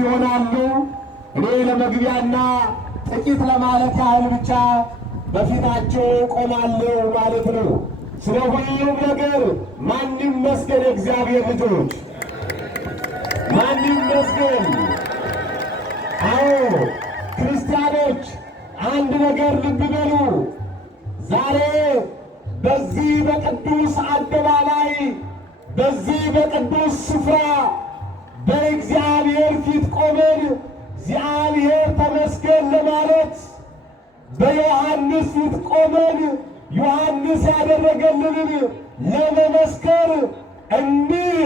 ይሆናሉ። እኔ ለመግቢያና ጥቂት ለማለት ያህል ብቻ በፊታቸው ቆማለሁ ማለት ነው። ስለ ሁሉም ነገር ማን ይመስገን? የእግዚአብሔር ልጆች ማን ይመስገን? አዎ ክርስቲያኖች አንድ ነገር ልብ በሉ። ዛሬ በዚህ በቅዱስ አደባባይ በዚህ በቅዱስ ስፍራ በእግዚአብሔር ፊት ቆመን እግዚአብሔር ተመስገን ለማለት በዮሐንስ ፊት ቆመን ዮሐንስ ያደረገልንን ለመመስከር እንዲህ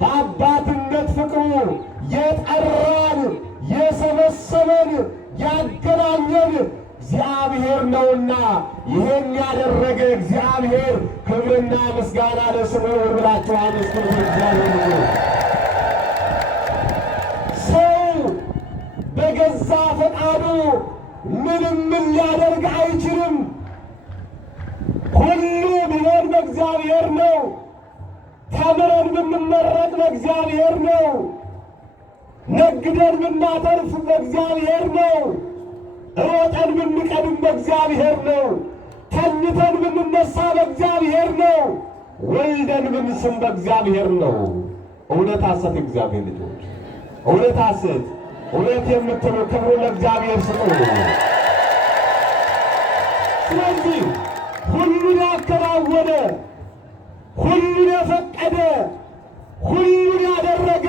በአባትነት ፍቅሩ የጠራን የሰበሰበን ያገናኘን እግዚአብሔር ነውና ይህን ያደረገ እግዚአብሔር ክብርና ምስጋና ለስሙ ይሁን ብላችሁ አመስግኑ። እግዚአብሔር ሰው በገዛ ፈቃዱ ምንም ሊያደርግ አይችልም። ሁሉ ቢሆን በእግዚአብሔር ነው። ተምረን ብንመረቅ በእግዚአብሔር ነው። ነግደን ብናተርፍ በእግዚአብሔር ነው። ሮጠን ብንቀድም በእግዚአብሔር ነው። ተኝተን ብንነሳ በእግዚአብሔር ነው። ወልደን ብንስም በእግዚአብሔር ነው። እውነት ሐሰት እግዚአብሔር ልጆች እውነት ሐሰት እውነት የምትሉ ክብሩ ለእግዚአብሔር ስጡ። ስለዚህ ሁሉን ያከናወነ ሁሉን የፈቀደ ሁሉን ያደረገ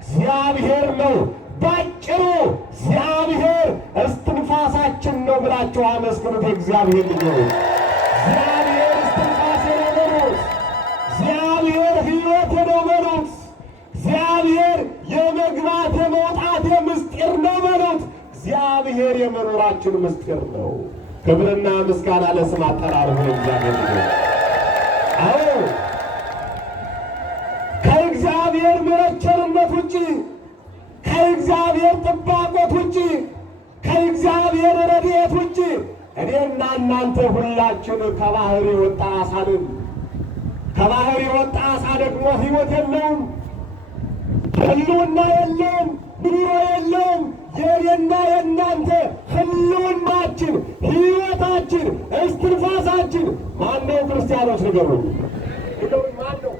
እግዚአብሔር ነው። ባጭሩ እግዚአብሔር እስትንፋሳችን ነው ብላችሁ አመስግኑት። እግዚአብሔር ልጆች እግዚአብሔር እስትንፋሴ ነው በሉት። እግዚአብሔር ሕይወቴ ነው በሉት። እግዚአብሔር የመግባት የመውጣት ምስጢር ነው በሉት። እግዚአብሔር የመኖራችን ምስጢር ነው። ክብርና ምስጋና ለስም አጠራሩ እግዚአብሔር ልጆች። አዎ ከእግዚአብሔር ምሕረት ቸርነት ውጪ ከእግዚአብሔር ጥባቆት ውጪ ከእግዚአብሔር ረድኤት ውጪ እኔና እናንተ ሁላችን ከባህር የወጣ አሳ ነን። ከባህር የወጣ አሳ ደግሞ ሕይወት የለውም፣ ህልውና የለውም፣ ኑሮ የለውም። የእኔና የእናንተ ህልውናችን፣ ሕይወታችን፣ እስትንፋሳችን ማነው? ክርስቲያኖች ንገሩኝ፣ ንገሩኝ፣ ማነው?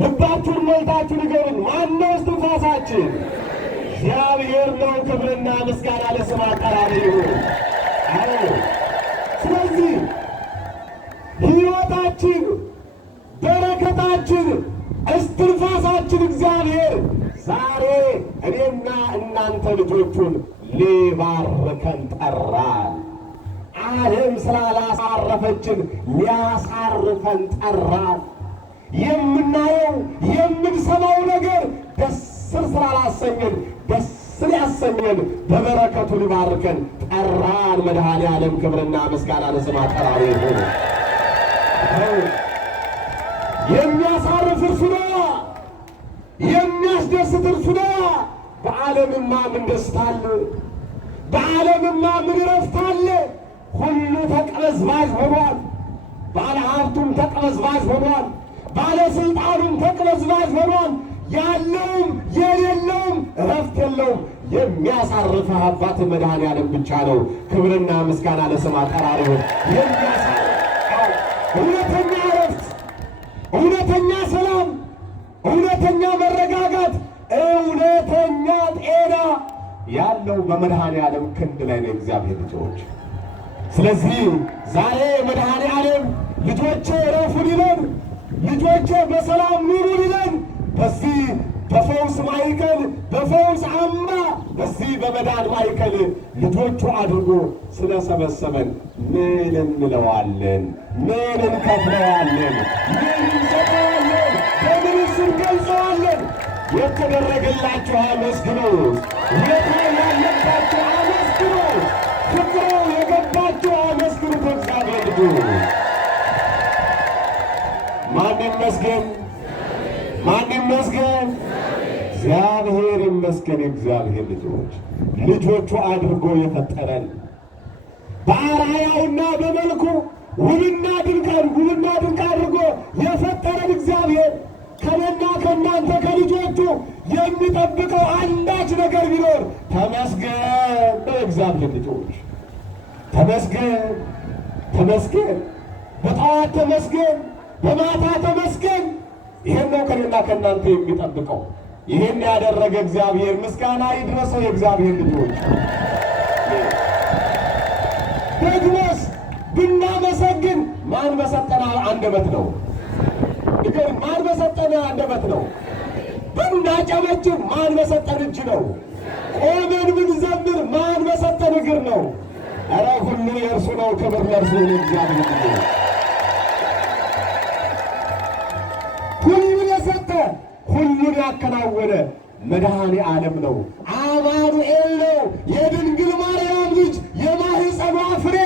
ልባችሁን ሞልታችሁ ንገሩኝ፣ ማነው እስትንፋሳችን? እግዚአብሔር ነው። ክብርና ምስጋና ለስሙ አጠራሩ ይሁን። አዎ ስለዚህ ሕይወታችን፣ በረከታችን፣ እስትንፋሳችን እግዚአብሔር ዛሬ እኔና እናንተ ልጆቹን ሊባርከን ጠራን። ዓለም ስላላሳረፈችን ሊያሳርፈን ጠራን። የምናየው የምንሰማው ነገር ደስ ስላላሰኘን ደስ ሊያሰኘን በበረከቱ ሊባርከን ጠራን። መድኃኔ ዓለም ክብርና ምስጋና ለስሙ አጠራሩ ይሁን። የሚያሳርፍ እርሱ ነው፣ የሚያስደስት እርሱ ነው። በዓለምማ ምን ደስታ አለ? በዓለምማ ምን ረፍት አለ? ሁሉ ተቅበዝባዥ ሆኗል። ባለሀብቱም ተቅበዝባዥ ሆኗል። ባለስልጣኑም ተቅበዝባዥ ሆኗል። ያለውም የሌለውም እረፍት የለውም። የሚያሳርፍ አባት መድኃኔ ዓለም ብቻ ነው። ክብርና ምስጋና ለስሙ አጠራሩ የሚያሳርፍ እውነተኛ እረፍት፣ እውነተኛ ሰላም፣ እውነተኛ መረጋጋት፣ እውነተኛ ጤና ያለው በመድኃኔ ዓለም ክንድ ላይ ነው እግዚአብሔር ልጆች። ስለዚህ ዛሬ መድኃኔ ዓለም ልጆቼ እረፉ ሊለን፣ ልጆቼ በሰላም ኑሩ ሊለን በዚህ በፈውስ ማዕከል በፈውስ አምባ በዚህ በመዳን ማዕከል ልጆቹ አድርጎ ስለሰበሰበን ምን እንለዋለን? ምን እንከፍለዋለን? ምን እንሰጠዋለን? በምንስ እንገልጸዋለን? የተደረገላችሁ አመስግኑ። ውለታ ያለባችሁ አመስግኑ። ፍቅሩ የገባችሁ አመስግኑ። ከእግዚአብሔር ልጁ ማን ይመስገን? ማን ይመስገን? እግዚአብሔር ይመስገን። እግዚአብሔር ልጆች ልጆቹ አድርጎ የፈጠረን በአርአያውና በመልኩ ውብና ድንቅ አድርጎ የፈጠረን እግዚአብሔር ከእኔና ከእናንተ ከልጆቹ የሚጠብቀው አንዳች ነገር ቢኖር ተመስገን በእግዚአብሔር ልጆች ተመስገን፣ ተመስገን፣ በጠዋት ተመስገን፣ በማታ ተመስገን። ይሄን ነው ከእኔና ከእናንተ የሚጠብቀው። ይሄን ያደረገ እግዚአብሔር ምስጋና ይድረሰው። የእግዚአብሔር ልጆች ደግሞስ ብናመሰግን ማን በሰጠን አንደበት ነው? ንገሩኝ፣ ማን በሰጠን አንደበት ነው? ብናጨበጭብ ማን በሰጠን እጅ ነው? ቆመን ብንዘምር ማን በሰጠን እግር ነው? ኧረ ሁሉ የእርሱ ነው። ክብር ለእርሱ ለእግዚአብሔር ልጆች። ሁሉን የሰጠ ሁሉን ያከናወነ መድኃኔ ዓለም ነው። አማኑኤል ነው። የድንግል ማርያም ልጅ የማኅፀኗ ፍሬ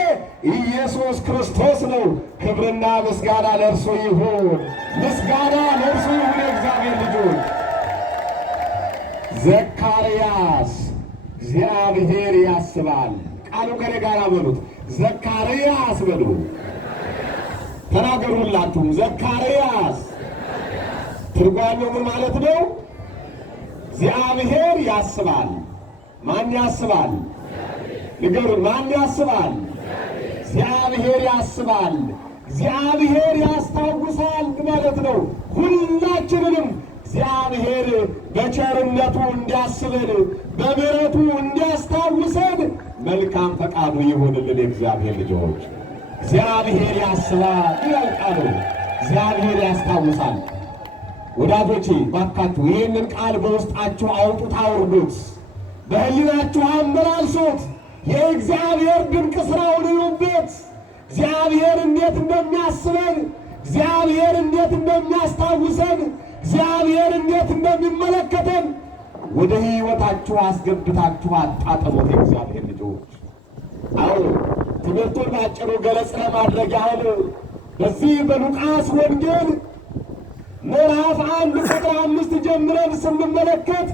ኢየሱስ ክርስቶስ ነው። ክብርና ምስጋና ለእርሱ ይሁን። ምስጋና ለእርሱ ይሁን። የእግዚአብሔር ልጆች ዘካርያስ እግዚአብሔር ያስባል። ቃሉ ከኔ ጋር በሉት። ዘካርያስ በሉ። ተናገሩላችሁም። ዘካርያስ ትርጓሜው ምን ማለት ነው? እግዚአብሔር ያስባል። ማን ያስባል? ንገሩን። ማን ያስባል? እግዚአብሔር ያስባል። እግዚአብሔር ያስታውሳል ማለት ነው። ሁላችንንም እግዚአብሔር በቸርነቱ እንዲያስበን በምሕረቱ እንዲያስታውሰን መልካም ፈቃዱ ይሁንልን። የእግዚአብሔር ልጆች እግዚአብሔር ያስባል ይላል ቃሉ። እግዚአብሔር ያስታውሳል። ወዳጆቼ ባካችሁ ይህንን ቃል በውስጣችሁ አውጡት፣ አውርዱት፣ በሕሊናችሁ አመላልሱት። የእግዚአብሔር ድንቅ ሥራውን እዩበት። እግዚአብሔር እንዴት እንደሚያስበን፣ እግዚአብሔር እንዴት እንደሚያስታውሰን፣ እግዚአብሔር እንዴት እንደሚመለከተን ወደ ሕይወታችሁ አስገብታችሁ አጣጥሙት። የእግዚአብሔር ልጆች አዎ ትምህርቱን ባጭሩ ገለጽ ለማድረግ ያህል በዚህ በሉቃስ ወንጌል ምዕራፍ 1 ቁጥር 5 ጀምረን ስንመለከት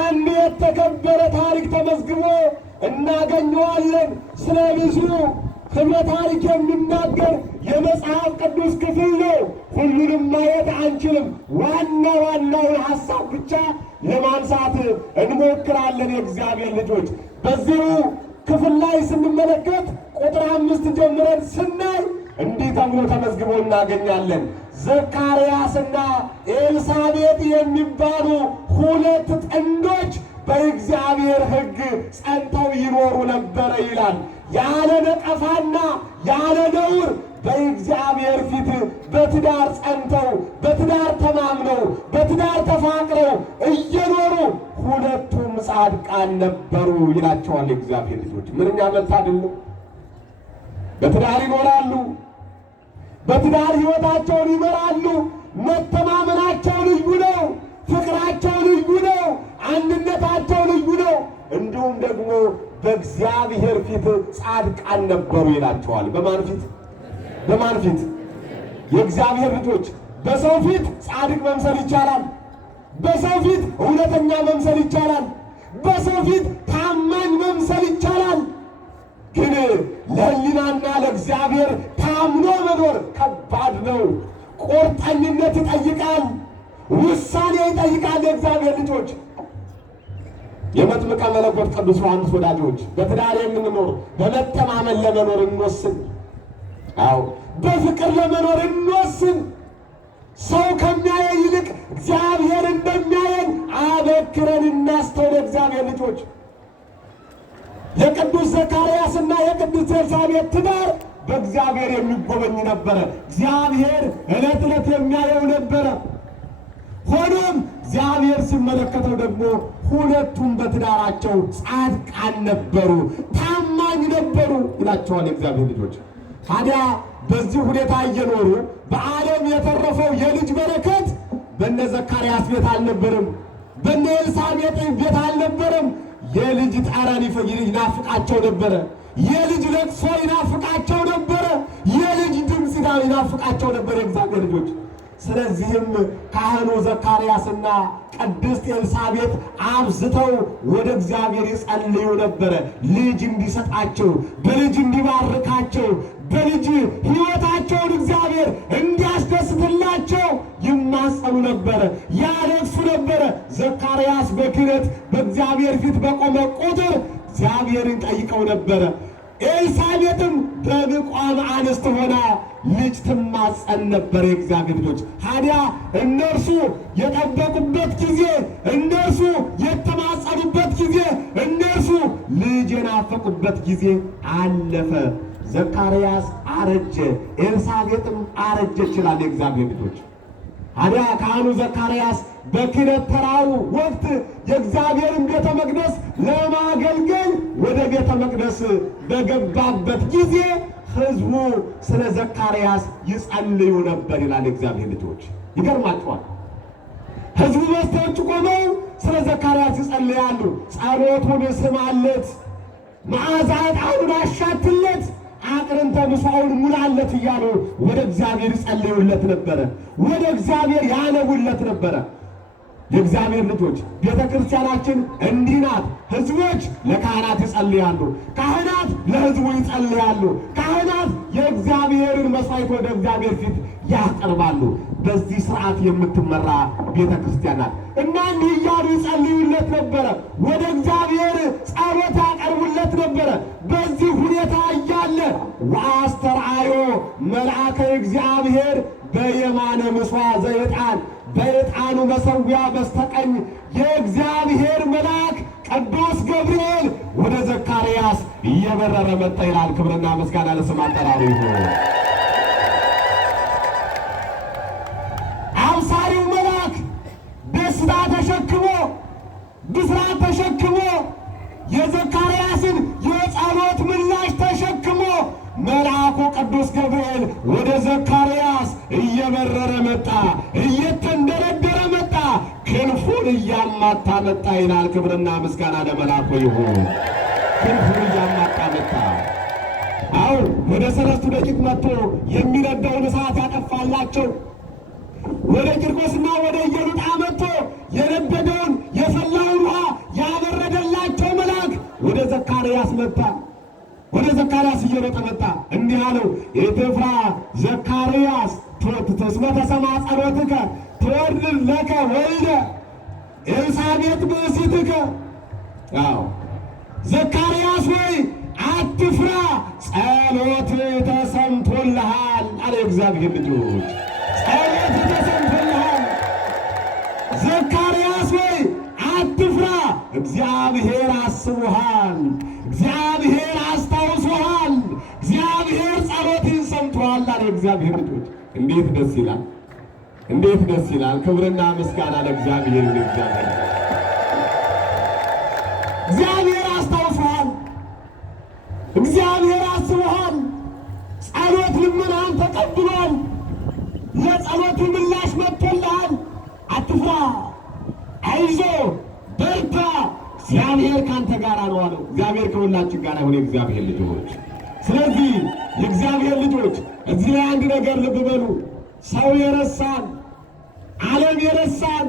አንድ የተከበረ ታሪክ ተመዝግቦ እናገኘዋለን። ስለ ብዙ ክብረ ታሪክ የሚናገር የመጽሐፍ ቅዱስ ክፍል ነው። ሁሉንም ማየት አንችልም። ዋና ዋናውን ሐሳብ ብቻ ለማንሳት እንሞክራለን። የእግዚአብሔር ልጆች በዚሁ ክፍል ላይ ስንመለከት ቁጥር 5 ጀምረን ስናይ እንዲህ ተብሎ ተመዝግቦ እናገኛለን። ዘካርያስና ኤልሳቤጥ የሚባሉ ሁለት ጥንዶች በእግዚአብሔር ሕግ ጸንተው ይኖሩ ነበረ ይላል። ያለ ነቀፋና ያለ ነውር በእግዚአብሔር ፊት በትዳር ጸንተው በትዳር ተማምነው በትዳር ተፋቅረው እየኖሩ ሁለቱም ጻድቃን ነበሩ ይላቸዋል። የእግዚአብሔር ልጆች ምንኛ መታደል ነው! በትዳር ይኖራሉ። በትዳር ሕይወታቸውን ይመራሉ። መተማመናቸው ልዩ ነው። ፍቅራቸው ልዩ ነው። አንድነታቸው ልዩ ነው። እንዲሁም ደግሞ በእግዚአብሔር ፊት ጻድቃን ነበሩ ይላቸዋል። በማን ፊት? በማን ፊት? የእግዚአብሔር ልጆች በሰው ፊት ጻድቅ መምሰል ይቻላል። በሰው ፊት እውነተኛ መምሰል ይቻላል። በሰው ፊት ታማኝ መምሰል ይቻላል። ግን ለሕሊናና ለእግዚአብሔር ታምኖ መኖር ከባድ ነው። ቁርጠኝነት ይጠይቃል። ውሳኔ ይጠይቃል። የእግዚአብሔር ልጆች የመጥምቀ መለኮት ቅዱስ ዮሐንስ ወዳጆች በትዳር የምንኖር በመተማመን ለመኖር እንወስን። አዎ በፍቅር ለመኖር እንወስን። ሰው ከሚያየን ይልቅ እግዚአብሔር እንደሚያየን አበክረን እናስተውል። የእግዚአብሔር ልጆች የቅዱስ ዘካርያስና የቅድስት ኤልሳቤጥ ትዳር በእግዚአብሔር የሚጎበኝ ነበረ። እግዚአብሔር ዕለት ዕለት የሚያየው ነበረ። ሆኖም እግዚአብሔር ሲመለከተው ደግሞ ሁለቱም በትዳራቸው ጻድቃን ነበሩ፣ ታማኝ ነበሩ ይላቸዋል የእግዚአብሔር ልጆች። ታዲያ በዚህ ሁኔታ እየኖሩ በዓለም የተረፈው የልጅ በረከት በነ ዘካርያስ ቤት አልነበረም፣ በነ ኤልሳቤጥ ቤት አልነበረም። የልጅ ጠረን ይናፍቃቸው ነበረ። የልጅ ለቅሶ ይናፍቃቸው ነበረ። የልጅ ድምፅ ይናፍቃቸው ነበረ የእግዚአብሔር ልጆች። ስለዚህም ካህኑ ዘካርያስና ቅድስት ኤልሳቤጥ አብዝተው ወደ እግዚአብሔር ይጸልዩ ነበረ። ልጅ እንዲሰጣቸው፣ በልጅ እንዲባርካቸው፣ በልጅ ሕይወታቸውን እግዚአብሔር እንዲያስደስትላቸው ይማጸኑ ይማጸኑ ነበረ፣ ያለቅሱ ነበረ። ዘካርያስ በክህነት በእግዚአብሔር ፊት በቆመ ቁጥር እግዚአብሔርን ጠይቀው ነበረ። ኤልሳቤጥም በምቋም አንስት ሆና ልጅ ትማጸን ነበር። የእግዚአብሔር ልጆች ታዲያ እነርሱ የጠበቁበት ጊዜ፣ እነርሱ የተማጸኑበት ጊዜ፣ እነርሱ ልጅ የናፈቁበት ጊዜ አለፈ። ዘካርያስ አረጀ፣ ኤልሳቤጥም አረጀች ይላል የእግዚአብሔር ልጆች። ታዲያ ካህኑ ዘካርያስ በክህነት ተራው ወቅት የእግዚአብሔርን ቤተ መቅደስ ለማገልገል ወደ ቤተ መቅደስ በገባበት ጊዜ ሕዝቡ ስለ ዘካርያስ ይጸልዩ ነበር ይላል የእግዚአብሔር ልጆች። ይገርማቸዋል። ሕዝቡ በስተውጭ ቆመው ስለ ዘካርያስ ይጸልያሉ። ጸሎቱን ስማለት፣ መዓዛ ዕጣኑን አሻትለት፣ አቅርንተ ምሥዋዕን ሙላለት እያሉ ወደ እግዚአብሔር ይጸልዩለት ነበረ። ወደ እግዚአብሔር ያነቡለት ነበረ። የእግዚአብሔር ልጆች ቤተ ክርስቲያናችን እንዲህ ናት። ሕዝቦች ለካህናት ይጸልያሉ፣ ካህናት ለሕዝቡ ይጸልያሉ፣ ካህናት የእግዚአብሔርን መሥዋዕት ወደ እግዚአብሔር ፊት ያቀርባሉ። በዚህ ስርዓት የምትመራ ቤተ ክርስቲያን ናት እና እንዲህ እያሉ ይጸልዩለት ነበረ። ወደ እግዚአብሔር ጸሎት ያቀርቡለት ነበረ። በዚህ ሁኔታ እያለ ወአስተርአዮ መልአከ እግዚአብሔር በየማነ ምሥዋዕ ዘዕጣን፣ በዕጣኑ መሠዊያ በስተቀኝ የእግዚአብሔር መልአክ ቅዱስ ገብርኤል ወደ ዘካርያስ እየበረረ መጣ ይላል። ክብርና ምስጋና ለስም አጠራሩ ይሁን። አብሳሪው መልአክ ደስታ ተሸክሞ፣ ብስራት ተሸክሞ፣ የዘካርያስን የጸሎት ምላሽ ተሸክሞ መልአኩ ቅዱስ ገብርኤል ወደ ዘካርያስ እየበረረ መጣ፣ እየተንደረደረ መጣ፣ ክንፉን እያማታ መጣ ይላል። ክብርና ምስጋና ለመልአኩ ይሁን። ክንፉን እያማታ መጣ። አሁን ወደ 3 ደቂቅ መጥቶ የሚነደውን እሳት ያጠፋላቸው፣ ወደ ቂርቆስና ወደ ኢየሉጣ መጥቶ የነደደውን የፈላውን ውሃ ያበረደላቸው መልአክ ወደ ዘካርያስ መጣ። ወደ ዘካርያስ እየሮጠ መጣ። እንዲህ አለው፣ ኢትፍራ ዘካርያስ እስመ ተሰምዐ ጸሎትከ ትወልድ ለከ ወልደ ኤልሳቤጥ ብእሲትከ። ዘካርያስ ሆይ አትፍራ፣ ጸሎት ተሰምቶልሃል አለ እግዚአብሔር ልጆች። ጸሎት ተሰምቶልሃል። ዘካርያስ ሆይ አትፍራ፣ እግዚአብሔር አስቦሃል፣ እግዚአብሔር አስታውሶሃል፣ እግዚአብሔር ጸሎትን ሰምቶሃል አለ እግዚአብሔር ልጆች። እንዴት ደስ ይላል! እንዴት ደስ ይላል! ክብርና ምስጋና ለእግዚአብሔር ይሁን። እግዚአብሔር አስታውሶሃል፣ እግዚአብሔር አስቦሃል፣ ጸሎት ልመናን ተቀብሏል፣ ለጸሎቱ ምላሽ መጥቶልሃል። አትፍራ፣ አይዞ፣ በርታ፣ እግዚአብሔር ካንተ ጋር ነው አለው። እግዚአብሔር ከሁላችን ጋር ይሁን የእግዚአብሔር ልጆች። ስለዚህ የእግዚአብሔር ልጆች እዚህ ላይ አንድ ነገር ልብ በሉ። ሰው የረሳን፣ ዓለም የረሳን፣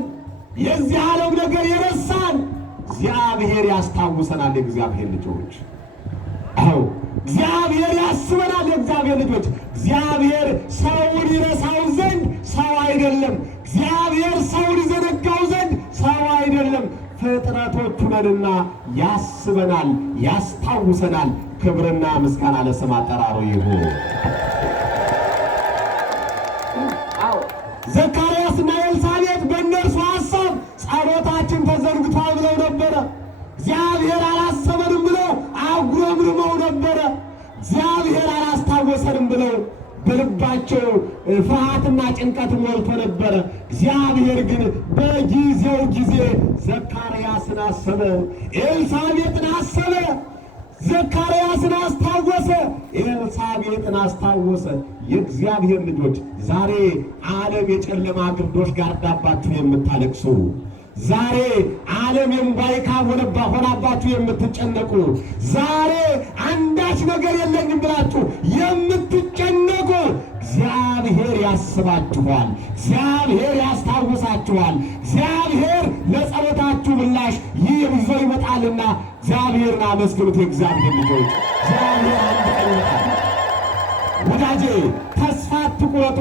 የዚህ ዓለም ነገር የረሳን እግዚአብሔር ያስታውሰናል። የእግዚአብሔር ልጆች አዎ እግዚአብሔር ያስበናል። የእግዚአብሔር ልጆች እግዚአብሔር ሰውን ይረሳው ዘንድ ሰው አይደለም። እግዚአብሔር ሰውን ይዘነጋው ዘንድ ሰው አይደለም። ፍጥረቶቹ ነንና ያስበናል፣ ያስታውሰናል። ክብርና ምስጋና ለስም አጠራሩ ይሁን። ዘካርያስና ኤልሳቤጥ በእነርሱ ሐሳብ ጸሎታችን ተዘንግቷል ብለው ነበረ። እግዚአብሔር አላሰበንም ብለው አጉረምርመው ነበረ። እግዚአብሔር አላስታወሰንም ብለው በልባቸው ፍርሃትና ጭንቀት ሞልቶ ነበረ። እግዚአብሔር ግን በጊዜው ጊዜ ዘካርያስን አሰበ፣ ኤልሳቤጥን አሰበ። ዘካርያስን አስታወሰ፣ ኤልሳቤጥን አስታወሰ። የእግዚአብሔር ልጆች ዛሬ ዓለም የጨለማ ግርዶሽ ጋርዳባችሁ የምታለቅሱ፣ ዛሬ ዓለም የእምባይ ካብ ሆናባችሁ የምትጨነቁ፣ ዛሬ አንዳች ነገር የለኝም ብላችሁ የምትጨነቁ እግዚአብሔር ያስባችኋል፣ እግዚአብሔር ያስታውሳችኋል። እግዚአብሔር ለጸሎታችሁ ምላሽ ይዞ ይመጣልና እግዚአብሔርን አመስግኑት። የእግዚአብሔር ልጆች እግዚአብሔር አንድ ቀን ይመጣል። ወዳጄ ተስፋ አትቁረጡ።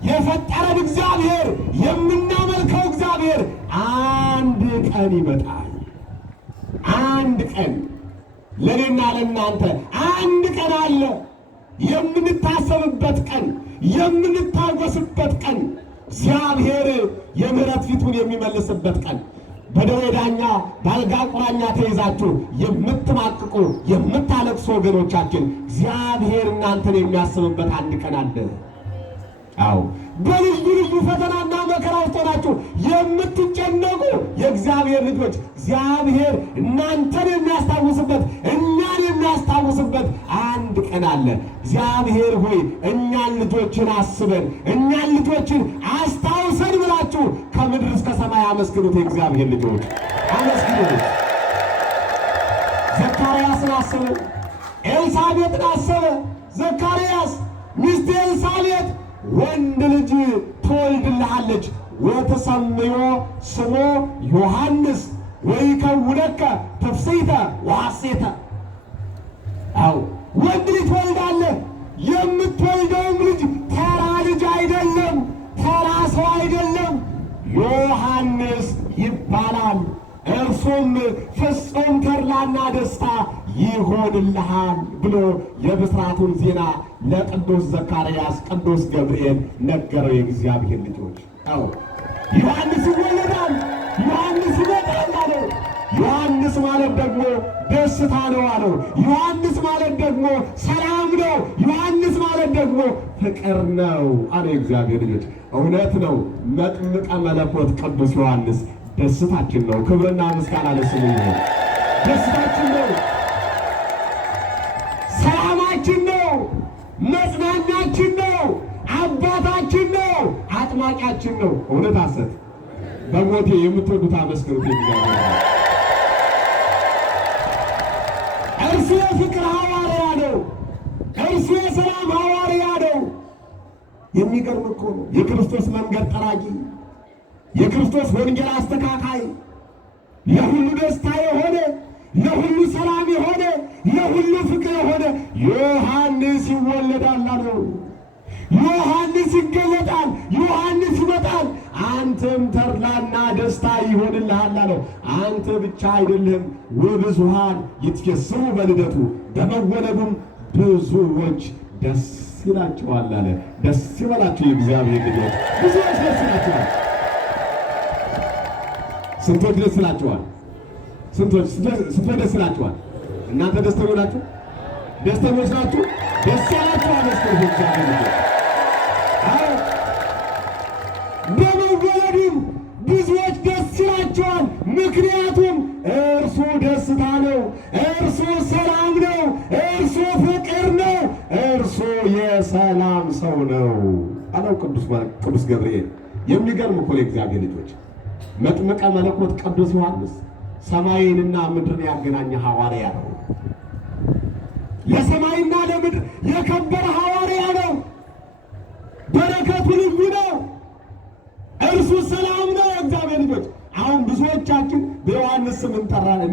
የፈጠረን እግዚአብሔር የምናመልከው እግዚአብሔር አንድ ቀን ይመጣል። አንድ ቀን ለኔና ለእናንተ አንድ ቀን አለ። የምንታሰብበት ቀን፣ የምንታወስበት ቀን፣ እግዚአብሔር የምሕረት ፊቱን የሚመልስበት ቀን። በደዌ ዳኛ በአልጋ ቁራኛ ተይዛችሁ የምትማቅቁ የምታለቅሱ ወገኖቻችን እግዚአብሔር እናንተን የሚያስብበት አንድ ቀን አለ። አዎ በልዩ ልዩ ፈተናና መከራ ውስጥ ሆናችሁ የምትጨነቁ የእግዚአብሔር ልጆች እግዚአብሔር እናንተን የሚያስታውስበት እኛን የሚያስታውስበት አንድ ቀን አለ። እግዚአብሔር ሆይ እኛን ልጆችን አስበን እኛን ልጆችን አስታውሰን ብላችሁ ከምድር እስከ ሰማይ አመስግኑት። የእግዚአብሔር ልጆች አመስግኑት። ዘካርያስን አሰበ፣ ኤልሳቤጥን አሰበ። ዘካርያስ ሚስት ኤልሳቤጥ ወንድ ልጅ ትወልድልሃለች ወትሰምዮ ስሞ ዮሐንስ ወይከውነከ ትፍሥሕተ ወሐሴተ። አዎ ወንድ ልጅ ትወልዳለህ። የምትወልደውም ልጅ ተራ ልጅ አይደለም፣ ተራ ሰው አይደለም፣ ዮሐንስ ይባላል። እርሱም ፍጹም ተድላና ደስታ ይሆንልሃል ብሎ የብስራቱን ዜና ለቅዱስ ዘካርያስ ቅዱስ ገብርኤል ነገረው። የእግዚአብሔር ልጆች አዎ ዮሐንስ ይወለዳል፣ ዮሐንስ ይመጣል አለው። ዮሐንስ ማለት ደግሞ ደስታ ነው አለው። ዮሐንስ ማለት ደግሞ ሰላም ነው። ዮሐንስ ማለት ደግሞ ፍቅር ነው አለ። የእግዚአብሔር ልጆች እውነት ነው። መጥምቀ መለኮት ቅዱስ ዮሐንስ ደስታችን ነው። ክብርና ምስጋና ለስሙ ይሁን። ደስታችን ነው፣ ሰላማችን ነው፣ መጽናኛችን ነው፣ አባታችን ነው፣ አጥማቂያችን ነው። እውነት ሐሰት በሞቴ የምትወዱት አመስግኑት። እርሱ የፍቅር ሐዋርያ ነው። እርሱ የሰላም ሐዋርያ ነው። የሚገርም እኮ ነው። የክርስቶስ መንገድ ጠራጊ፣ የክርስቶስ ወንጌል አስተካካይ፣ ለሁሉ ደስታ የሆነ ለሁሉ ሰላም የሆነ ለሁሉ ፍቅር የሆነ ዮሐንስ ይወለዳል አለው። ዮሐንስ ይገለጣል፣ ዮሐንስ ይመጣል። አንተም ተድላና ደስታ ይሆንልሃል አለው። አንተ ብቻ አይደለም ወብዙኃን ይትፌስሑ በልደቱ፣ በመወለዱም ብዙዎች ደስ ይላቸዋል አለ። ደስ ይበላቸው የእግዚአብሔር ልጆች፣ ብዙዎች ደስ ይላቸዋል። ስንቶች ደስ ይላቸዋል? ስንቶች ደስ ይላቸዋል? እናንተ ደስተኞች ናችሁ? ደስተኞች ናችሁ? ደስ ያላችሁ አመስግኑ እግዚአብሔር ልጆች። አዎ በመወለዱም ብዙዎች ደስ ይላቸዋል። ምክንያቱም እርሱ ደስታ ነው፣ እርሱ ሰላም ነው፣ እርሱ ፍቅር ነው፣ እርሱ የሰላም ሰው ነው አለው ቅዱስ ገብርኤል። የሚገርም እኮ የእግዚአብሔር ልጆች መጥምቀ መለኮት ቅዱስ ዮሐንስ ሰማይንና ምድርን ያገናኘ ሐዋርያ ነው። ለሰማይና ለምድር የከበረ ሐዋርያ ነው። በረከቱ ልዩ ነው። እርሱ ሰላም ነው። የእግዚአብሔር ልጆች አሁን ብዙዎቻችን በዮሐንስ ስም እንጠራለን።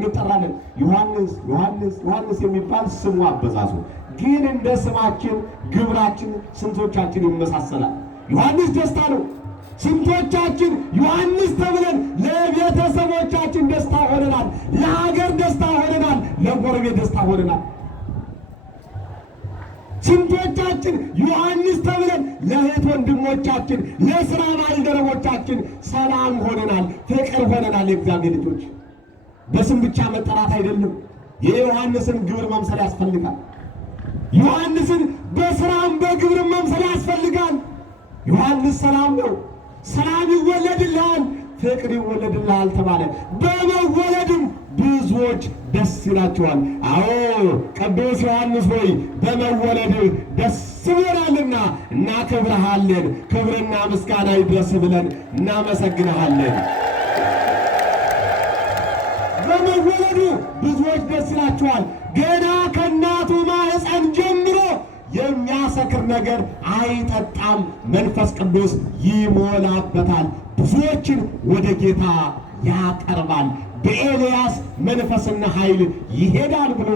ዮሐንስ ዮሐንስ ዮሐንስ የሚባል ስሙ አበዛዙ ግን እንደ ስማችን ግብራችን ስንቶቻችን ይመሳሰላል? ዮሐንስ ደስታ ነው። ስንቶቻችን ዮሐንስ ተብለን ለቤተሰቦቻችን ደስታ ሆነናል፣ ለሀገር ደስታ ሆነናል፣ ለጎረቤት ደስታ ሆነናል። ስንቶቻችን ዮሐንስ ተብለን ለእህት ወንድሞቻችን፣ ለሥራ ባልደረቦቻችን ሰላም ሆነናል፣ ፍቅር ሆነናል። የእግዚአብሔር ልጆች በስም ብቻ መጠራት አይደለም፣ የዮሐንስን ግብር መምሰል ያስፈልጋል። ዮሐንስን በሥራም በግብርም መምሰል ያስፈልጋል። ዮሐንስ ሰላም ነው። ሰላም ይወለድልሃል፣ ፍቅር ይወለድልሃል ተባለ። በመወለድም ብዙዎች ደስ ይላቸዋል። አዎ ቅዱስ ዮሐንስ ሆይ በመወለድህ ደስ ብሎናልና እናከብረሃለን። ክብርና ምስጋና ይድረስ ብለን እናመሰግንሃለን። በመወለዱ ብዙዎች ደስ ይላቸዋል። ገና ከእናቱ ማኅፀን ጀምሮ የሚያሰክር ነገር አይጠጣም። መንፈስ ቅዱስ ይሞላበታል። ብዙዎችን ወደ ጌታ ያቀርባል። በኤልያስ መንፈስና ኃይል ይሄዳል ብሎ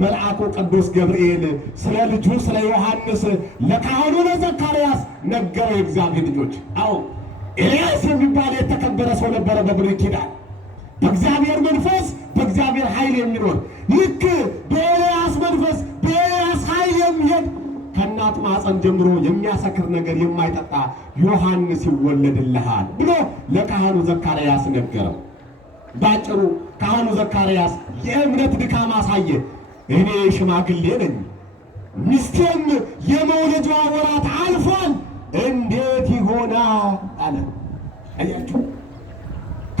መልአኩ ቅዱስ ገብርኤል ስለ ልጁ ስለ ዮሐንስ ለካህኑ ለዘካርያስ ነገረው። የእግዚአብሔር ልጆች፣ አዎ ኤልያስ የሚባል የተከበረ ሰው ነበረ በብሉይ ኪዳን። በእግዚአብሔር መንፈስ በእግዚአብሔር ኃይል የሚኖር ልክ በኤልያስ መንፈስ በኤልያስ ኃይል የሚሄድ ከእናት ማፀን ጀምሮ የሚያሰክር ነገር የማይጠጣ ዮሐንስ ይወለድልሃል ብሎ ለካህኑ ዘካርያስ ነገረው። ባጭሩ ካህኑ ዘካርያስ የእምነት ድካም አሳየ። እኔ ሽማግሌ ነኝ፣ ሚስቴም የመውለጃዋ ወራት አልፏል፣ እንዴት ይሆናል አለ። አያችሁ፣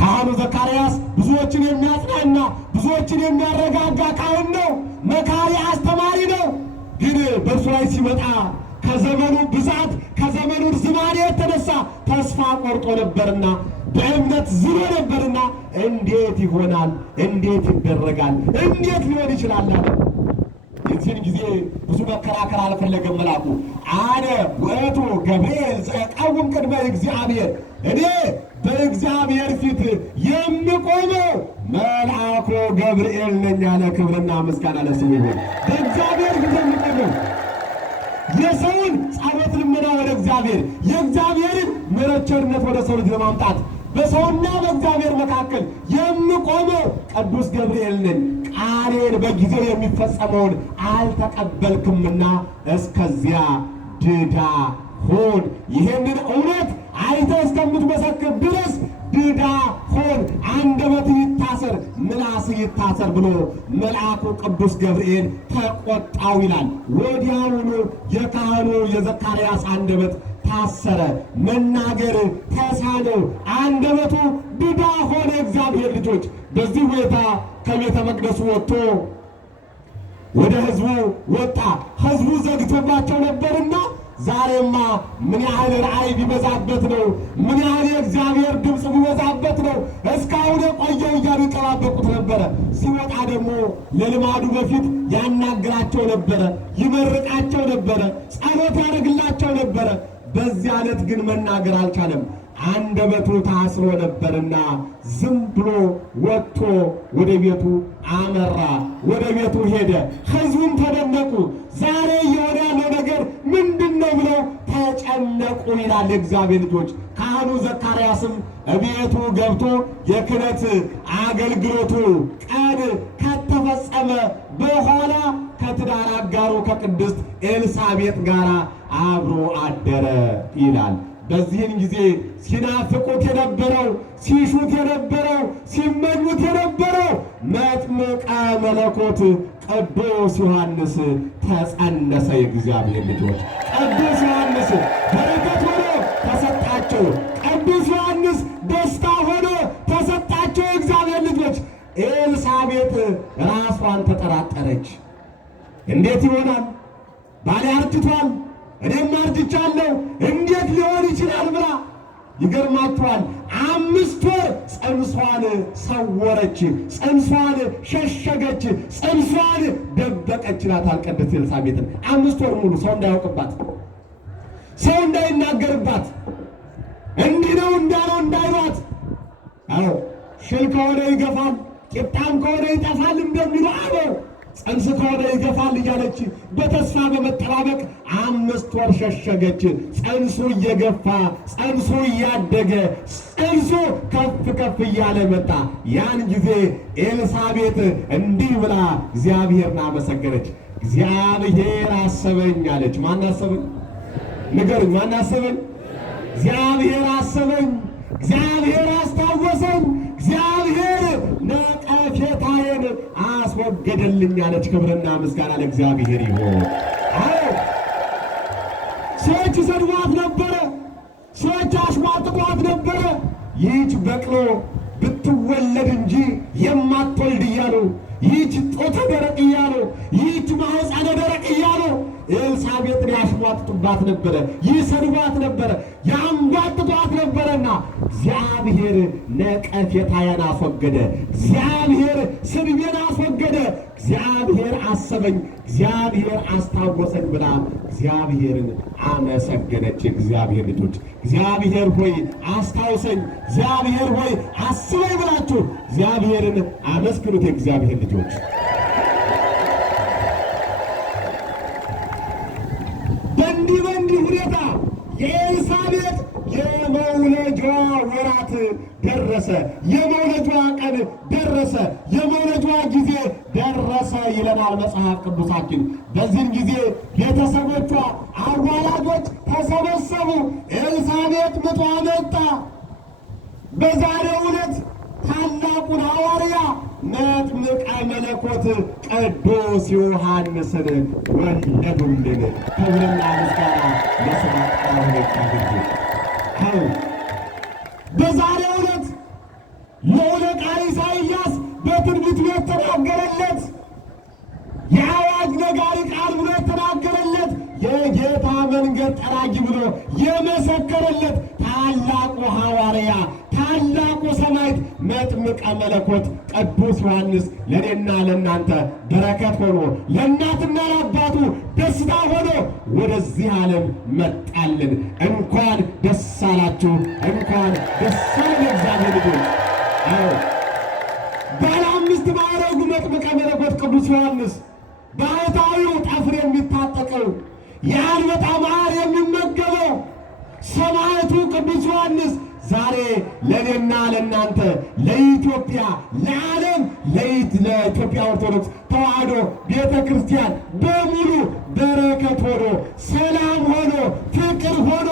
ካህኑ ዘካርያስ ብዙዎችን የሚያጽናና ብዙዎችን የሚያረጋጋ ካህን ነው። መካሪ አስተማሪ ነው። ግን በእርሱ ላይ ሲመጣ ከዘመኑ ብዛት ከዘመኑ ርዝማኔ የተነሳ ተስፋ ቆርጦ ነበርና በእምነት ዝሎ ነበርና እንዴት ይሆናል? እንዴት ይደረጋል? እንዴት ሊሆን ይችላል? የዚህን ጊዜ ብዙ መከራከር አልፈለገም መልአኩ። አነ ውእቱ ገብርኤል ዘእቀውም ቅድመ እግዚአብሔር፣ እኔ በእግዚአብሔር ፊት የምቆመው መልአኩ ገብርኤል ነኝ አለ። ክብርና ምስጋና ለስሙ ይሁን። በእግዚአብሔር ፊት የምቆመው የሰውን ጸሎት ልመና ወደ እግዚአብሔር የእግዚአብሔርን ምሕረት ቸርነት ወደ ሰው ልጅ ለማምጣት በሰውና በእግዚአብሔር መካከል የምቆመው ቅዱስ ገብርኤል ነኝ። ቃሌን በጊዜው የሚፈጸመውን አልተቀበልክምና እስከዚያ ድዳ ሁን። ይህንን እውነት አይተህ እስከምትመሰክር ድረስ ድዳ ሁን፣ አንደበትህ ይታሰር፣ ምላስህ ይታሰር ብሎ መልአኩ ቅዱስ ገብርኤል ተቆጣው ይላል። ወዲያውኑ የካህኑ የዘካርያስ አንደበት ታሰረ፣ መናገር ተሳነው፣ አንደበቱ ድዳ ሆነ። እግዚአብሔር ልጆች፣ በዚህ ሁኔታ ከቤተ መቅደሱ ወጥቶ ወደ ሕዝቡ ወጣ። ሕዝቡ ዘግቶባቸው ነበርና ዛሬማ ምን ያህል ራእይ ቢበዛበት ነው? ምን ያህል የእግዚአብሔር ድምፅ ቢበዛበት ነው እስካሁን የቆየው እያሉ ይጠባበቁት ነበረ። ሲወጣ ደግሞ ለልማዱ በፊት ያናግራቸው ነበረ፣ ይመርቃቸው ነበረ፣ ጸሎት ያደርግላቸው ነበረ። በዚያ ዕለት ግን መናገር አልቻለም። አንደበቱ ታስሮ ነበርና ዝም ብሎ ወጥቶ ወደ ቤቱ አመራ፣ ወደ ቤቱ ሄደ። ሕዝቡም ተደነቁ። ዛሬ እየሆነ ያለው ነገር ምንድን ነው ብለው ተጨነቁ ይላል የእግዚአብሔር ልጆች። ካህኑ ዘካርያስም እቤቱ ገብቶ የክህነት አገልግሎቱ ቀን ከተፈጸመ በኋላ ከትዳር አጋሩ ከቅድስት ኤልሳቤጥ ጋር አብሮ አደረ ይላል። በዚህን ጊዜ ሲናፍቁት የነበረው ሲሹት የነበረው ሲመኙት የነበረው መጥምቀ መለኮት ቅዱስ ዮሐንስ ተጸነሰ። የእግዚአብሔር ልጆች ቅዱስ ዮሐንስ በረከት ሆኖ ተሰጣቸው። ቅዱስ ዮሐንስ ደስታ ሆኖ ተሰጣቸው። የእግዚአብሔር ልጆች ኤልሳቤጥ ራሷን ተጠራጠረች። እንዴት ይሆናል? ባሌ አርጅቷል፣ እኔም አርጅቻለሁ፣ እንዴት ሊሆን ይችላል ብላ ይገርማችኋል፣ 5 ወር ጽንሷን ሰወረች፣ ጽንሷን ሸሸገች፣ ጽንሷን ደበቀች ይላታል ቅድስት ኤልሳቤጥን። 5 ወር ሙሉ ሰው እንዳያውቅባት፣ ሰው እንዳይናገርባት፣ እንዲህ ነው እንዳለው እንዳይሏት። አዎ ሽል ከሆነ ይገፋል፣ ቂጣም ከሆነ ይጠፋል እንደሚሉ አበው ጽንስ ከሆነ ይገፋል እያለች በተስፋ በመጠባበቅ 5 ወር ሸሸገች። ጽንሱ እየገፋ ጽንሱ እያደገ ጽንሱ ከፍ ከፍ እያለ መጣ። ያን ጊዜ ኤልሳቤጥ እንዲህ ብላ እግዚአብሔርን አመሰገነች። እግዚአብሔር አሰበኝ አለች። ማን አሰበኝ? ንገሩኝ፣ ማን አሰበኝ? እግዚአብሔር አሰበኝ፣ እግዚአብሔር አስታወሰኝ፣ እግዚአብሔር ነቀፌታዬን አስወገደልኝ አለች። ክብርና ምስጋና ለእግዚአብሔር ይሁን። አዎ ሰዎች ይሰድቧት ነበረ፣ ሰዎች አሽሟጥጧት ነበረ። ይህች በቅሎ ብትወለድ እንጂ የማትወልድ እያሉ፣ ይህች ጦተ ደረቅ እያሉ፣ ይህች ማኅፀነ ደረቅ እያሉ ኤልሳቤጥን ያሽሟጥጡባት ነበረ፣ ይሰድቧት ነበረ፣ ያንጓጥጧት ነበረና እግዚአብሔር ነቀፌታዬን ነቀፌታዬን አስወገደ። እግዚአብሔር ስድቤን አስወገደ። እግዚአብሔር አሰበኝ፣ እግዚአብሔር አስታወሰኝ ብላ እግዚአብሔርን አመሰገነች። እግዚአብሔር ልጆች እግዚአብሔር ሆይ አስታውሰኝ፣ እግዚአብሔር ሆይ አስበኝ ብላችሁ እግዚአብሔርን አመስግኑት። የእግዚአብሔር ልጆች በእንዲህ ሁኔታ የኤልሳቤጥ የመውለጃዋ ወራት ደረሰ። የመውለጃዋ ቀን ደረሰ። የመውለጃዋ ጊዜ ደረሰ ይለናል መጽሐፍ ቅዱሳችን። በዚህም ጊዜ ቤተሰቦቿ አዋላጆች ተሰበሰቡ። ኤልሳቤጥ ምጧ መጣ። በዛሬው ዕለት ታላቁን ሐዋርያ መጥምቀ መለኮት ቅዱስ ዮሐንስን ወለዱልን። ክብርና ምስጋና ለስሙ ይሁን። በዛሬው ዕለት ለወለቃ ኢሳይያስ በትንቢት ቤት ተናገረለት። የአዋጅ ነጋሪ ቃል ብሎ የተናገረለት የጌታ መንገድ ጠራጊ ብሎ የመሰከረለት ታላቁ ሐዋርያ ታላቁ ሰማዕት መጥምቀ መለኮት ቅዱስ ዮሐንስ ለእኔና ለእናንተ በረከት ሆኖ ለእናትና ለአባቱ ደስታ ሆኖ ወደዚህ ዓለም መጣልን። እንኳን ደስ አላችሁ፣ እንኳን ደስ አለን እግዚአብሔር ልጆች። ባለ 5 ማዕረጉ መጥምቀ መለኮት ቅዱስ ዮሐንስ ባህታዊው ጠፍር የሚታጠቀው የአንበጣ ማር የሚመገበው ሰማዕቱ ቅዱስ ዮሐንስ ዛሬ ለእኔና ለእናንተ ለኢትዮጵያ ለዓለም ለኢትዮጵያ ኦርቶዶክስ ተዋሕዶ ቤተ ክርስቲያን በሙሉ በረከት ሆኖ ሰላም ሆኖ ፍቅር ሆኖ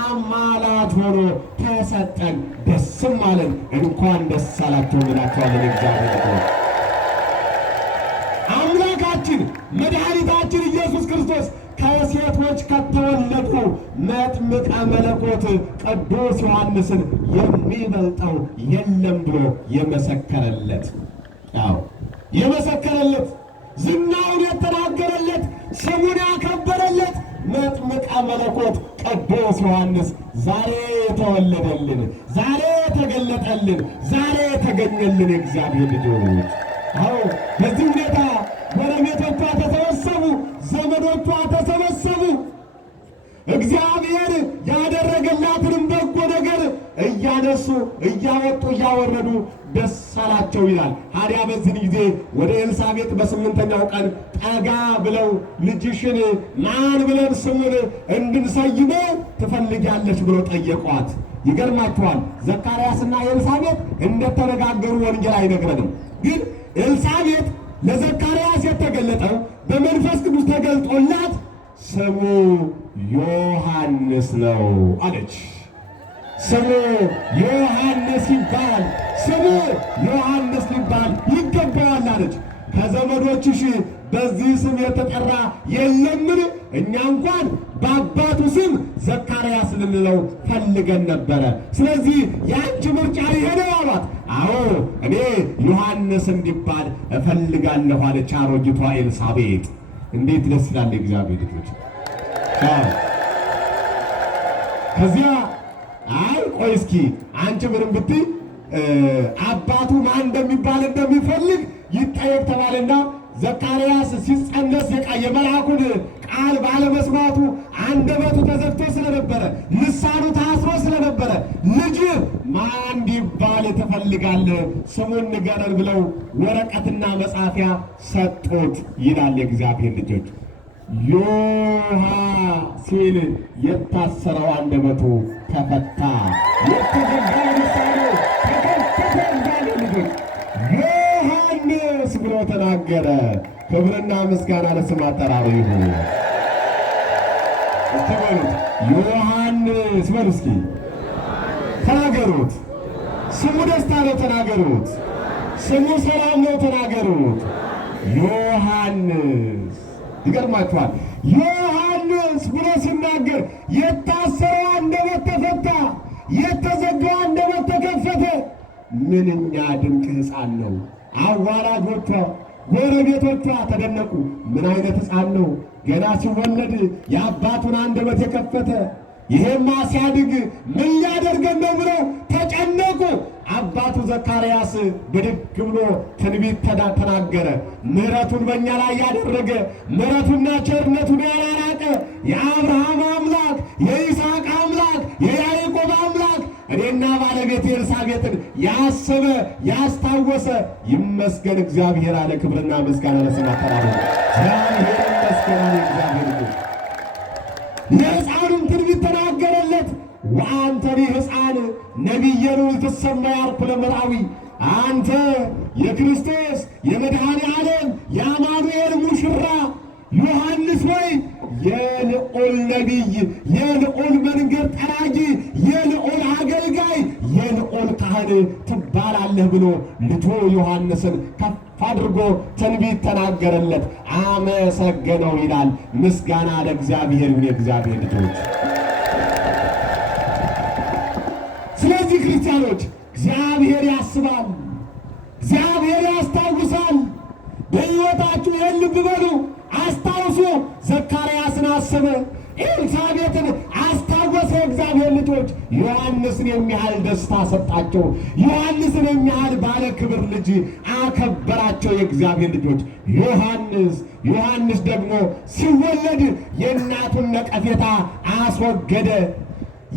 አማላጅ ሆኖ ተሰጠን። ደስም አለን። እንኳን ደስ አላችሁ እንላችኋለን። እግዚአብሔር አምላካችን መድኃኒታችን ኢየሱስ ክርስቶስ ከሴቶች ከተወለዱ መጥምቀ መለኮት ቅዱስ ዮሐንስን የሚበልጠው የለም ብሎ የመሰከረለት የመሰከረለት ዝናውን የተናገረለት ስሙን ያከበረለት መጥምቀ መለኮት ቅዱስ ዮሐንስ ዛሬ ተወለደልን፣ ዛሬ ተገለጠልን፣ ዛሬ ተገኘልን። የእግዚአብሔር ልጆች በዚህ ሁኔታ ጎረቤቶቿ ተሰበሰቡ፣ ዘመዶቿ ተሰበሰቡ። እግዚአብሔር ያደረገላትንም በጎ ነገር እያነሱ እያወጡ እያወረዱ ደስ አላቸው ይላል። ታዲያ በዚህ ጊዜ ወደ ኤልሳቤጥ በ8ኛው ቀን ጠጋ ብለው ልጅሽን ማን ብለን ስሙን እንድንሰይመው ትፈልጊያለሽ ብሎ ጠየቋት። ይገርማችኋል፣ ዘካርያስና ኤልሳቤጥ እንደተነጋገሩ ወንጌል አይነግረንም። ግን ኤልሳቤጥ ለዘካርያስ የተገለጠው በመንፈስ ቅዱስ ተገልጦላት ስሙ ዮሐንስ ነው አለች። ስሙ ዮሐንስ ይባል፣ ስሙ ዮሐንስ ሊባል ይገባዋል አለች። ከዘመዶችሽ በዚህ ስም የተጠራ የለምን? እኛ እንኳን በአባቱ ስም ዘካርያስ ልንለው ፈልገን ነበረ። ስለዚህ የአንቺ ምርጫ ይሄ ነው አሏት። አዎ እኔ ዮሐንስ እንዲባል እፈልጋለሁ አለች አሮጊቷ ኤልሳቤጥ። እንዴት ደስ ይላል እግዚአብሔር ልጆች። ከዚያ አይ ቆይ እስኪ አንቺ ምንም ብትይ አባቱ ማን እንደሚባል እንደሚፈልግ ይጠየቅ ተባለና ዘካርያስ ሲጸነስ የመልአኩን ቃል ባለመስማቱ አንደበቱ ተዘግቶ ስለነበረ ልሳኑ ታስሮ ስለነበረ ልጅ ማን እንዲባል ትፈልጋለህ? ስሙን ንገረን ብለው ወረቀትና መጻፊያ ሰጡት ይላል የእግዚአብሔር ልጆች። ዮሐ ሲል የታሰረው አንደበቱ ተፈታ፣ የተዘጋው ልሳኑ ተከፈተ። እግዚአብሔር ልጆች ዮሐንስ ብሎ ተናገረ። ክብርና ምስጋና ለስም አጠራሩ ይሁን። እስቲ በሉት ዮሐንስ በሉ እስኪ ተናገሩት። ስሙ ደስታ ነው ተናገሩት። ስሙ ሰላም ነው ተናገሩት። ዮሐንስ ይገርማችኋል። ዮሐንስ ብሎ ሲናገር የታሰረው አንደበት ተፈታ፣ የተዘጋው አንደበት ተከፈተ። ምንኛ ድንቅ ሕፃን ነው! አዋላጆቿ ጎረቤቶቿ ተደነቁ። ምን አይነት ሕፃን ነው! ገና ሲወለድ የአባቱን አንደበት የከፈተ፣ ይሄማ ሲያድግ ምን ሊያደርገን ነው ብለው ተጨነቁ። አባቱ ዘካርያስ ብድግ ብሎ ትንቢት ተናገረ። ምሕረቱን በእኛ ላይ ያደረገ ምሕረቱና ቸርነቱን ያላራቀ የአብርሃም አምላክ የይስሐቅ አምላክ የያዕቆብ አምላክ እኔና ባለቤቴ ኤልሳቤጥን ያሰበ ያስታወሰ ይመስገን እግዚአብሔር አለ። ክብርና ምስጋና ለስሙ አጠራሩ እግዚአብሔር ይመስገን አለ። እግዚአብሔር ለሕፃኑም ትንቢት ተናገረለት። ወአንተኒ ሕፃን ነቢየ ልዑል ትሰመይ አርኩ ለመርአዊ አንተ የክርስቶስ የመድኃኔ ዓለም የአማኑኤል ሙሽራ ዮሐንስ ሆይ የልዑል ነቢይ የልዑል መንገድ ጠራጊ የልዑል አገልጋይ የልዑል ካህን ትባላለህ ብሎ ልጁ ዮሐንስን ከፍ አድርጎ ትንቢት ተናገረለት፣ አመሰገነው ይላል። ምስጋና ለእግዚአብሔር ይሁን። የእግዚአብሔር ልጆች ስለዚህ ክርስቲያኖች እግዚአብሔር ያስባል፣ እግዚአብሔር ያስታውሳል። በሕይወታችሁ ይህን ልብ በሉ፣ አስታውሱ። ዘካርያስን አሰበ፣ ኤልሳቤጥን አስታወሰ። እግዚአብሔር ልጆች ዮሐንስን የሚያህል ደስታ ሰጣቸው። ዮሐንስን የሚያህል ባለ ክብር ልጅ አከበራቸው። የእግዚአብሔር ልጆች ዮሐንስ ደግሞ ሲወለድ የእናቱን ነቀፌታ አስወገደ።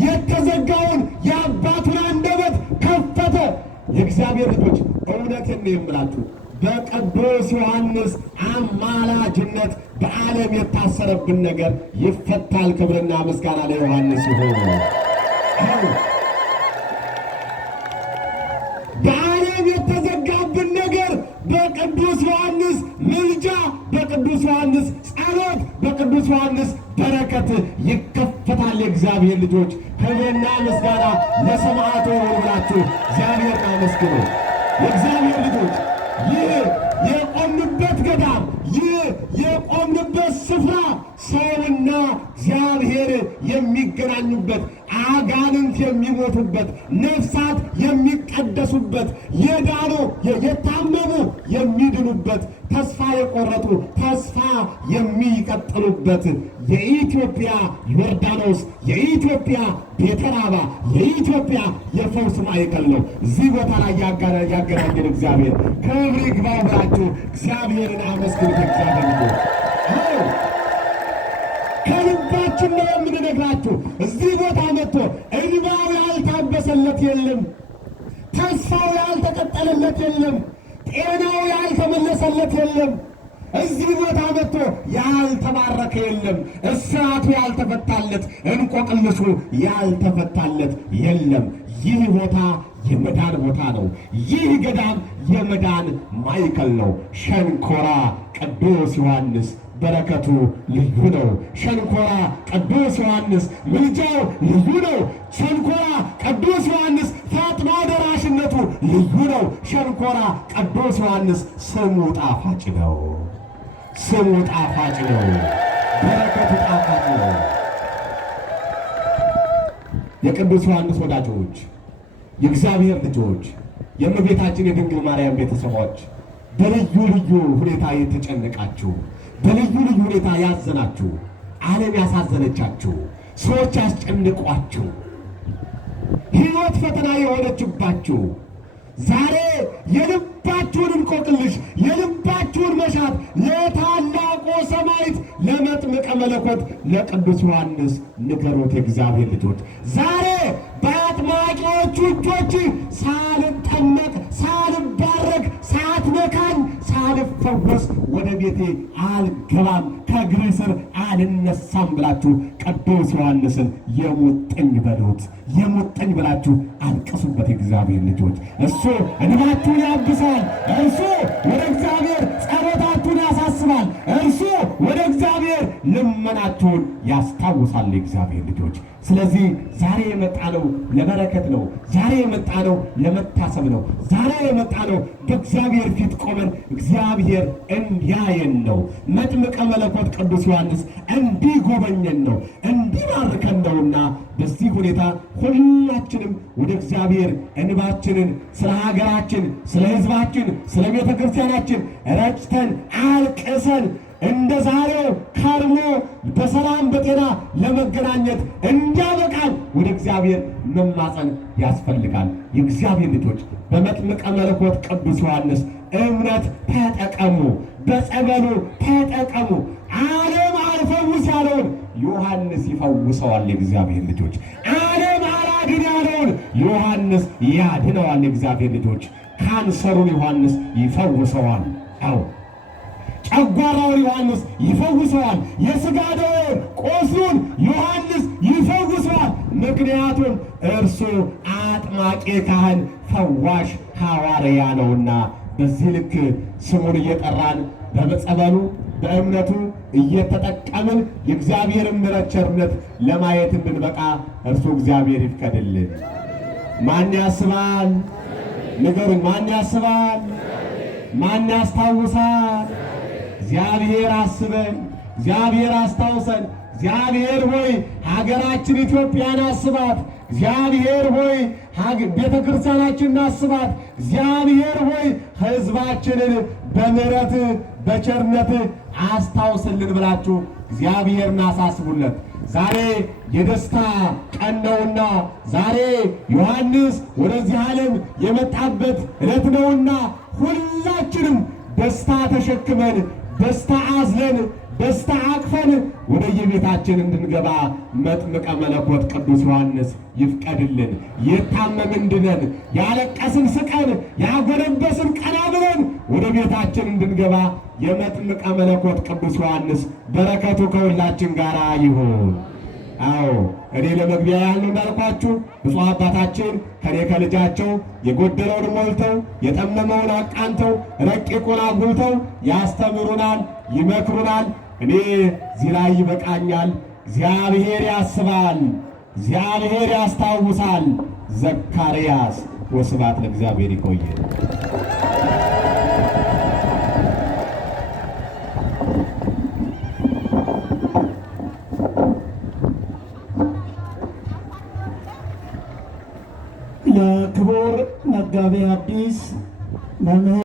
የተዘጋውን የአባቱን አንደበት ከፈተ። የእግዚአብሔር ልጆች እውነትን ነው የምላችሁ፣ በቅዱስ ዮሐንስ አማላጅነት በዓለም የታሰረብን ነገር ይፈታል። ክብርና ምስጋና ለዮሐንስ ይሁን። በዓለም የተዘጋብን ነገር በቅዱስ ዮሐንስ ምልጃ፣ በቅዱስ ዮሐንስ ጸሎት፣ በቅዱስ ዮሐንስ በረከት ይከፈታል። የእግዚአብሔር ልጆች ክብርና ምስጋና ለሰማዕቱ ይሁን ብላችሁ እግዚአብሔርን አመስግኑ። የእግዚአብሔር ልጆች ይህ የቆምንበት ገዳም፣ ይህ የቆምንበት ስፍራ ሰውና እግዚአብሔር የሚገናኙበት፣ አጋንንት የሚሞቱበት፣ ነፍሳት የሚቀደሱበት፣ የዳኑ የታመሙ የሚድኑበት፣ ተስፋ የቆረጡ ተስፋ የሚቀጥሉበት የኢትዮጵያ ዮርዳኖስ፣ የኢትዮጵያ ቤተራባ፣ የኢትዮጵያ የፈውስ ማዕከል ነው። እዚህ ቦታ ላይ ያገናኘን እግዚአብሔር ክብር ይግባው ብላችሁ እግዚአብሔርን አመስግኑት። እግዚአብሔር ልጆች ከልባችን ነው የምንነግራችሁ። እዚህ ቦታ መጥቶ እንባው ያልታበሰለት የለም፣ ተስፋው ያልተቀጠለለት የለም፣ ጤናው ያልተመለሰለት የለም። እዚህ ቦታ መጥቶ ያልተባረከ የለም፣ እስራቱ ያልተፈታለት፣ እንቆቅልሹ ያልተፈታለት የለም። ይህ ቦታ የመዳን ቦታ ነው። ይህ ገዳም የመዳን ማዕከል ነው። ሸንኮራ ቅዱስ ዮሐንስ በረከቱ ልዩ ነው። ሸንኮራ ቅዱስ ዮሐንስ ምልጃው ልዩ ነው። ሸንኮራ ቅዱስ ዮሐንስ ፈጥኖ ደራሽነቱ ልዩ ነው። ሸንኮራ ቅዱስ ዮሐንስ ስሙ ጣፋጭ ነው። ስሙ ጣፋጭ ነው። በረከቱ ጣፋጭ ነው። የቅዱስ ዮሐንስ ወዳጆች፣ የእግዚአብሔር ልጆች፣ የእመቤታችን የድንግል ማርያም ቤተሰቦች በልዩ ልዩ ሁኔታ የተጨነቃችሁ፣ በልዩ ልዩ ሁኔታ ያዘናችሁ፣ ዓለም ያሳዘነቻችሁ፣ ሰዎች ያስጨንቋችሁ፣ ሕይወት ፈተና የሆነችባችሁ ዛሬ የልባችሁን እንቆቅልሽ የልባችሁን መሻት ለታላቁ ሰማዕት ለመጥምቀ መለኮት ለቅዱስ ዮሐንስ ንገሩት። የእግዚአብሔር ልጆች ዛሬ በአጥማቂዎቹ እጆች ሳልጠመቅ ሳልባረክ ሳትነካኝ ሳልፈወስ ወደ ቤቴ አልገባም ከእግር ስር አልነሳም ብላችሁ ቅዱስ ዮሐንስን የሙጥኝ በሉት። የሙጥኝ ብላችሁ አልቅሱበት። የእግዚአብሔር ልጆች እሱ እንባችሁን ያብሳል። እርሱ ወደ እግዚአብሔር ጸሎታችሁን ያሳስባል። እርሱ ወደ እግዚአብሔር ልመናችሁን ያስታውሳል። የእግዚአብሔር ልጆች ስለዚህ ዛሬ የመጣነው ለበረከት ነው። ዛሬ የመጣነው ለመታሰብ ነው። ዛሬ የመጣነው በእግዚአብሔር ፊት ቆመን እግዚአብሔር እንዲያየን ነው። መጥምቀ መለኮት ቅዱስ ዮሐንስ እንዲጎበኘን ነው፣ እንዲባርከን ነውና በዚህ ሁኔታ ሁላችንም ወደ እግዚአብሔር እንባችንን ስለ ሀገራችን፣ ስለ ሕዝባችን፣ ስለ ቤተ ክርስቲያናችን ረጭተን አልቅሰን እንደ ዛሬው ከርሞ በሰላም በጤና ለመገናኘት እንዲያበቃን ወደ እግዚአብሔር መማፀን ያስፈልጋል። የእግዚአብሔር ልጆች በመጥምቀ መለኮት ቅዱስ ዮሐንስ እምነት ተጠቀሙ፣ በጸበሉ ተጠቀሙ። ዓለም አልፈውስ ያለውን ዮሐንስ ይፈውሰዋል። የእግዚአብሔር ልጆች ዓለም አላድን ያለውን ዮሐንስ ያድነዋል። የእግዚአብሔር ልጆች ካንሰሩን ዮሐንስ ይፈውሰዋል። አዎ ጨጓራውን ዮሐንስ ይፈውሰዋል። የሥጋ ደዌውን ቆስሉን ዮሐንስ ይፈውሰዋል። ምክንያቱም እርሱ አጥማቂ ካህን ፈዋሽ ሐዋርያ ነውና። በዚህ ልክ ስሙን እየጠራን በጸበሉ በእምነቱ እየተጠቀምን የእግዚአብሔርን ምሕረት ቸርነት ለማየት እንድንበቃ እርሱ እግዚአብሔር ይፍቀድልን። ማን ያስባል? ንገሩኝ። ማን ያስባል? ማን ያስታውሳል? እግዚአብሔር አስበን፣ እግዚአብሔር አስታውሰን። እግዚአብሔር ሆይ ሀገራችን ኢትዮጵያን አስባት። እግዚአብሔር ሆይ ቤተ ክርስቲያናችንን አስባት። እግዚአብሔር ሆይ ሕዝባችንን በምሕረት በቸርነት አስታውስልን ብላችሁ እግዚአብሔርን አሳስቡለት። ዛሬ የደስታ ቀን ነውና፣ ዛሬ ዮሐንስ ወደዚህ ዓለም የመጣበት ዕለት ነውና ሁላችንም ደስታ ተሸክመን ደስታ አዝለን ደስታ አቅፈን ወደ የቤታችን እንድንገባ መጥምቀ መለኮት ቅዱስ ዮሐንስ ይፍቀድልን። የታመምን ድነን፣ ያለቀስን ስቀን፣ ያጎነበስን ቀና ብለን ወደ ቤታችን እንድንገባ የመጥምቀ መለኮት ቅዱስ ዮሐንስ በረከቱ ከሁላችን ጋር ይሁን። አዎ እኔ ለመግቢያ ያህል እንዳልኳችሁ ብፁዕ አባታችን ከኔ ከልጃቸው የጎደለውን ሞልተው የጠመመውን አቃንተው ረቂቁን አጉልተው ያስተምሩናል፣ ይመክሩናል። እኔ እዚህ ላይ ይበቃኛል። እግዚአብሔር ያስባል፣ እግዚአብሔር ያስታውሳል። ዘካርያስ። ወስብሐት ለእግዚአብሔር። ይቆየ ለክቡር መጋቤ ሐዲስ መምህር